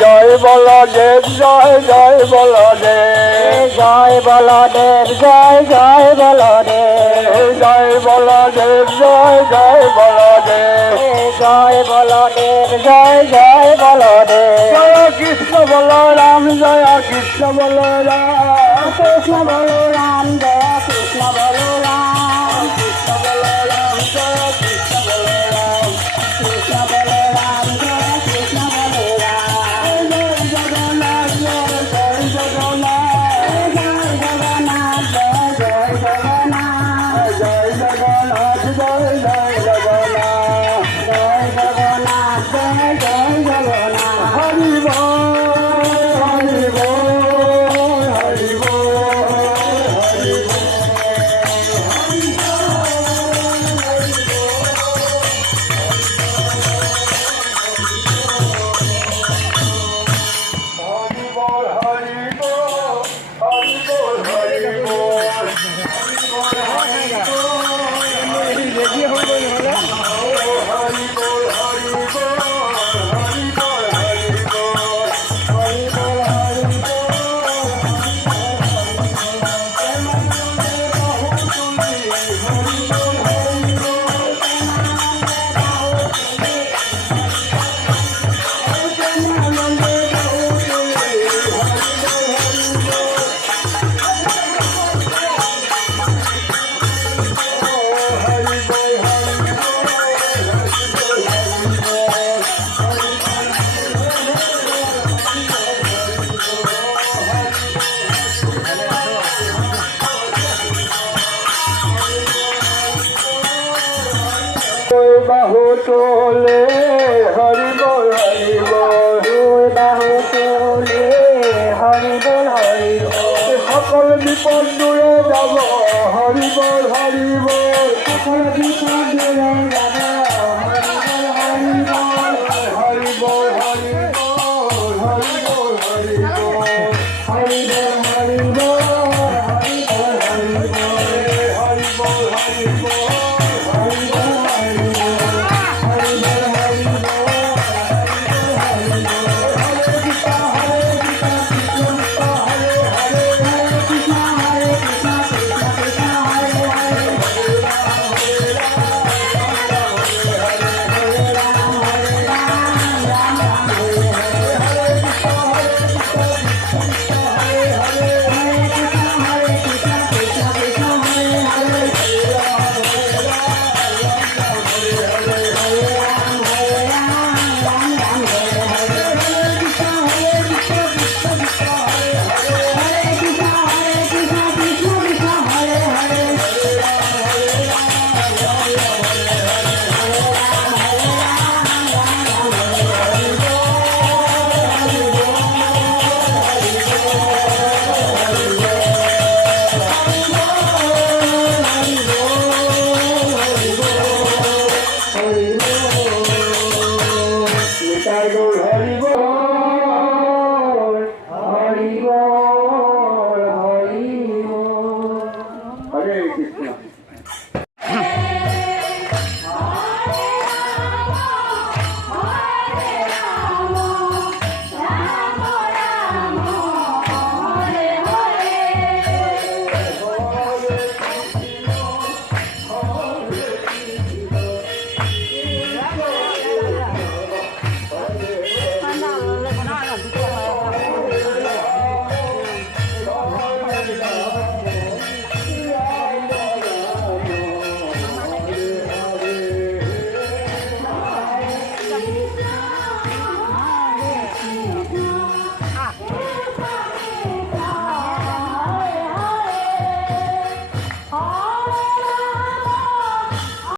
জয় বলদেব জয় জয় বলদেব জয় বলদেব জয় জয় বলদেব জয় বলদেব জয় জয় বলদেব জয় বলদেব জয় জয় বলদেব জয় কৃষ্ণ বলরাম জয় কৃষ্ণ বলরাম কৃষ্ণ বলরাম জয় কৃষ্ণ বলরাম কৃষ্ণ বলরাম জয় কৃষ্ণ বলরাম কৃষ্ণ বলরাম জয় কৃষ্ণ বলরাম জয় জগন্নাথ জয় জয় জগন্নাথ জয় জগন্নাথ জয় জয় জগন্নাথ জয় জগন্নাথ জয় জয় জগন্নাথ জয় জগন্নাথ জয় জয় জগন্নাথ হরি বল হরি বল হরি বল হরি বল হরি বল হরি বল হরি বল হরি বল হরি বল হরি বল হরি বল বাহু তোলে হরি বল হরি বল দুই বাহু তোলে হরি বল হরি বল সকল বিপদ দূরে যাব হরি বল হরি বল সকল বিপদ দূরে যাব হরি বল হরি বল হরি বল হরি বল হরি বল হরি বল হরি বল হরি বল হরি বল হরি বল হরি বল হরি বল হরি বল